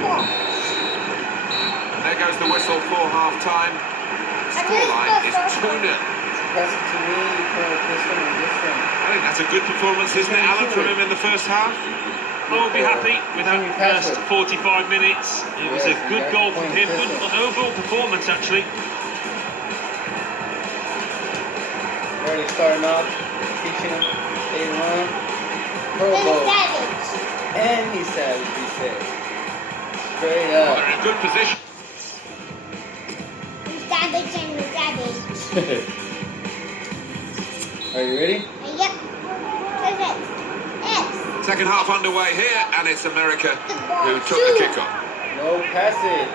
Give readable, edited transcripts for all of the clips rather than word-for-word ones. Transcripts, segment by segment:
And there goes the whistle for half-time. Scoreline is 2-0. Pass it to me, you put this one and this one. I think that's a good performance, isn't it, Alan, from him in the first half? I'll be happy with that first 45 minutes. It was a good goal from him. Good overall performance, actually. Already starting off, teaching him, they run, purple, and he's savage, he said. Straight up. They're in a good position. Savage and savage. Are you ready? Yep. Perfect. Yes. Second half underway here, and it's America who took the kick-off. No, pass it.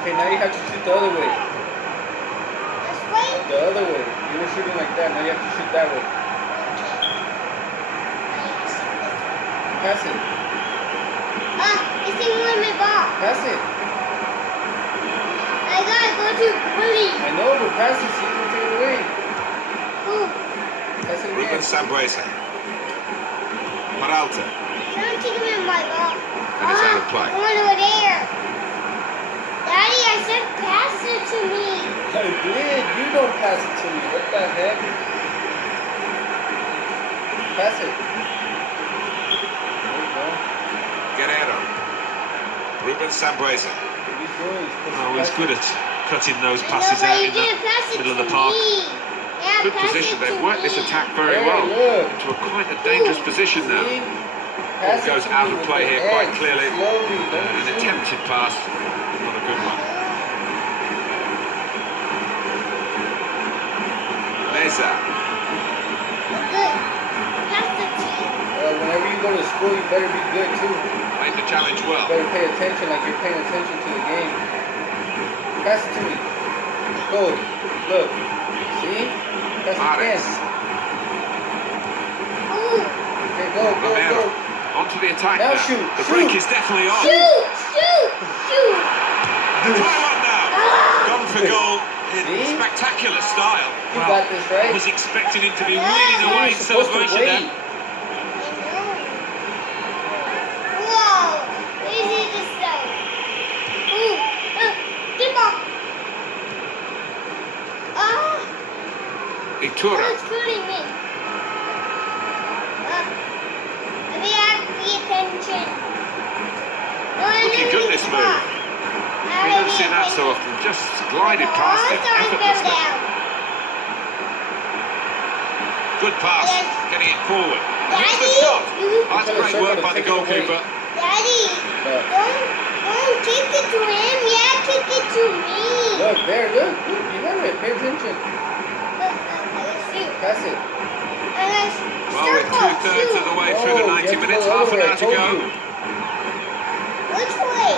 Okay, now you have to shoot the other way. This way? The other way. You were shooting like that, now you have to shoot that way. Pass it. It's in my ball. Pass it. I gotta go to goalie. I know, but pass it so you can take it away. Ooh. Pass it Ruben again. Sambuesa. Peralta. Don't take him in my ball. And it's out of play. I want over there. Daddy, I said pass it to me. I did. You don't pass it to me. What the heck? Pass it. There you go. Guerrero. Ruben Sambuesa. What are you doing? Oh, he's good at cutting those I passes know, but out you in the didn't pass it middle of to the park. me. Yeah, Good pass position. it They've to worked this me. attack very Hey, well. look. Into a quite a dangerous position now. See? Ball Pass it goes to out me of with play the here quite edge. clearly. Slowly, don't An shoot. attempted pass. Not a good one. Meza. Good. Pass it to you. Whenever you go to school, you better be good too. Made the challenge well. You better pay attention like you're paying attention to the game. Pass it to me. Go. Look. See? Pass it Mares. again. Ooh. Okay, go, go, Romero. go. Onto the attack Now now. shoot, The shoot. break is definitely on. Shoot! Shoot! Shoot! Try one now. Gone for goal in See? spectacular style. You got this, right? I was expecting him to be Yeah. winning You're away in supposed to celebration wait. there. Whoa! Easy to slow. Ooh! Get off! Itura. Who's shooting me? We have to pay attention. No, Looking good, this move. We don't see that so often. Just glided past him effortlessly. Good pass. Yes. Getting it forward. Here's the Daddy, shot. you- That's great work by the goalkeeper. Daddy, don't kick it to him. Yeah, kick it to me. Look, there, look. You have it. Pay attention. Look, shoot. Pass it. Well, we're two-thirds of the way through the Oh, 90 you have to minutes. go Half an over, I hour to told go. you. Which way?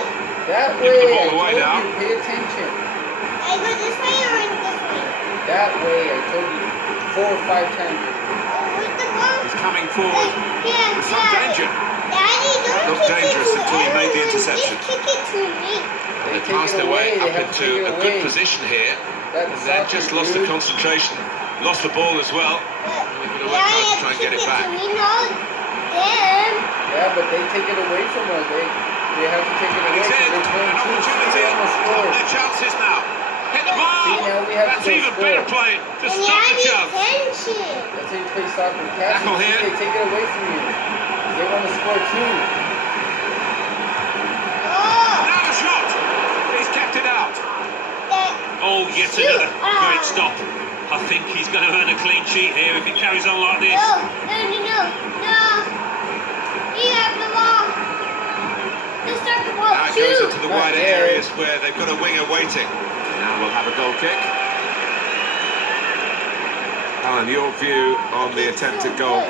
That Give way. the ball I away told now. you. Pay attention. I go this way or this way? That way. I told you 4 or 5 times. With the ball? He's coming forward Yeah, with some danger. Daddy, don't Looked kick dangerous it to until he made the everyone. interception. Just kick it to me. They take passed it their way away, they up have to take into it a good away. position here. That's And then just soccer, lost the dude. concentration. Lost the ball as well. We're going to work hard to try and get it back. To me, no, them. Yeah, but they take it away from us. They have to take it And away he's because in. they're playing An too opportunity. on the score. Their chances now. Hit the See, ball. now we have to That's go even score. better play to And stop the Daddy, chance. attention. That's how you play soccer. Pass it. Tackle See, here. they take it away from you. They want to score too. Oh, Now the shot. He's kept it out. that. Oh, yet Shoot. another Ah. great stop. I think he's going to earn a clean sheet here if he carries on like this. No. You have the ball. Let's start the ball. Now it goes Shoot. into the Not wider there. areas where they've got a winger waiting. Now we'll have a goal kick. Alan, your view on the attempted goal?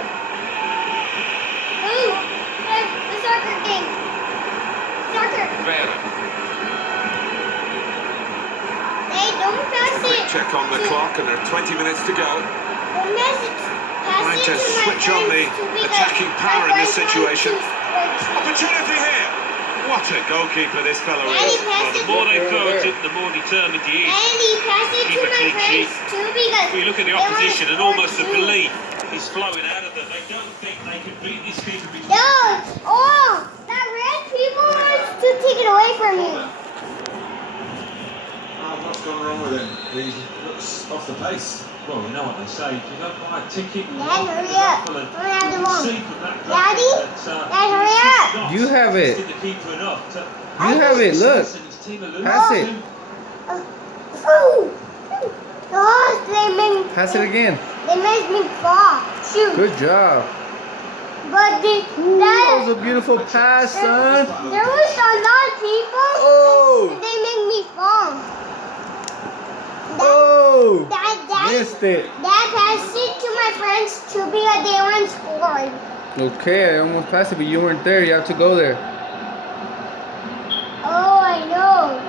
Ooh, the soccer game. Soccer. Vera. Hey, don't pass Quick it. check on the clock, and there are 20 minutes to go. Don't pass it. Pass Trying it to to my switch on the friends too, because attacking power my in this friends want situation. to score too. Opportunity here. What a goalkeeper this fellow Daddy, is. pass Well, the it more to they throw at there. him, the more determined he is. Daddy, pass it Keep to a my clean friends sheet. too, because We look at the they wanna opposition and score almost a too. belief is flowing out of them. They don't think they can beat this keeper. No! Oh! away from me. What's gone wrong with him? He looks off the pace. Well, you know what they say. If you don't buy a ticket, Dad, hurry up. I have the ball. Daddy? Dad, Dad, hurry up. You have it. The keeper enough to You have it. Look. Pass it. Oh, they made Pass it again. They made me fall. Shoot. Good job. But That was a beautiful pass, son. there was a lot of people. Oh. And they made me fall. Oh. Dad, Missed it. Dad passed it to my friends too because they weren't scored. Okay, I almost passed it, but you weren't there. You have to go there. Oh, I know.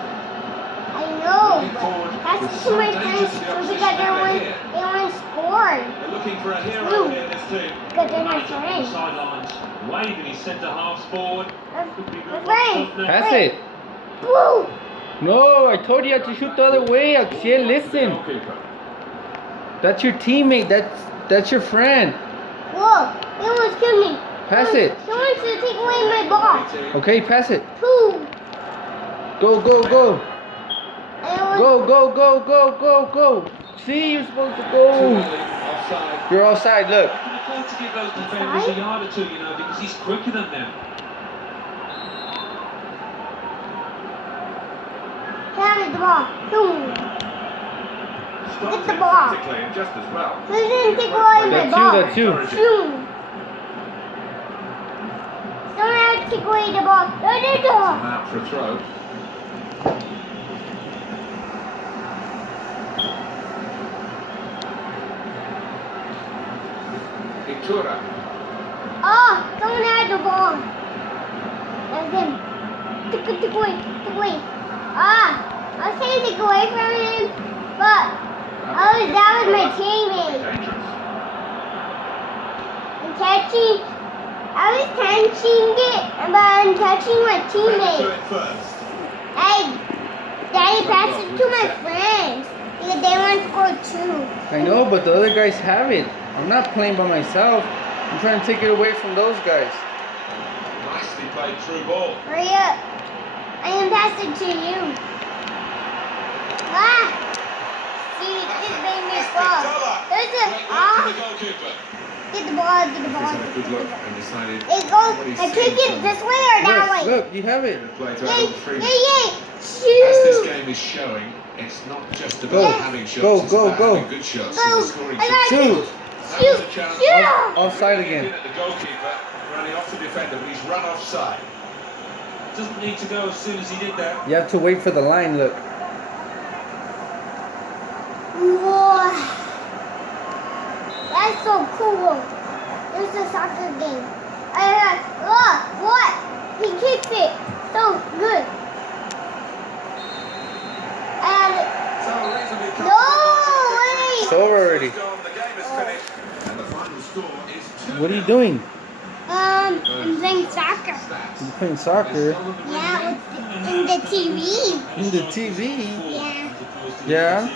Looking forward Pass with it to some my danger friends to the too opposition because over here. they weren't scored. They're looking for a hero Ooh. here, this team. Because they're not On the friends. sidelines, waving his centre halves forward. Could be That's good right. stuff now. Pass it. Woo! No, I told you to shoot the other way. Axiel, listen. Goalkeeper. That's your teammate. That's your friend. Whoa! They almost killed me. Pass it. They want to take away my ball. Okay, pass it. Who? Go, go, go. I Go, go, go, go, go, go. See, you're supposed to Too go. early, offside. You're offside, look. You can afford to give those defenders a yard or two, you know, because he's quicker than them. Carry the ball. Boom. Stopped Get the ball. emphatically and just as well. They didn't take away my That's ball. you, that's you. Boom. Someone had to take away the ball. No, no, no. Out for a throw. Itura. Oh, someone had the ball. That's him. Take away. Take away. I was saying take away from him, but that was my teammate. Dangerous. I was catching it, but I'm touching my To teammate. it first. Daddy passed it to my friends because they want to score too. I know, but the other guys have it. I'm not playing by myself. I'm trying to take it away from those guys. Nicely played through ball. Hurry up! I am passing to you. See, this made me fall. There's a To the goalkeeper. Get the ball, get the ball. He's had a good look and decided It goes. I take it this way or that Look, way. look, you have it. to play to Yay! Adam Freeman. Yay! As this Shoot! game is showing, it's not just Go, about having shots, go, it's go, about go. having good shots Go. and scoring I got Shoot. That was a chance. Shoot! Offside Bringing it again. in at the goalkeeper, running off the defender, but he's run offside. Doesn't need to go as soon as he did that. You have to wait for the line, look. Whoa. That's so cool. There's a soccer game. What? He kicked it. So good. So reasonably No way. It's over already. The game is finished, and the final score is 2-0. What are you doing? I'm playing soccer. You're playing soccer. Yeah, in the TV. In the TV? Yeah. Yeah?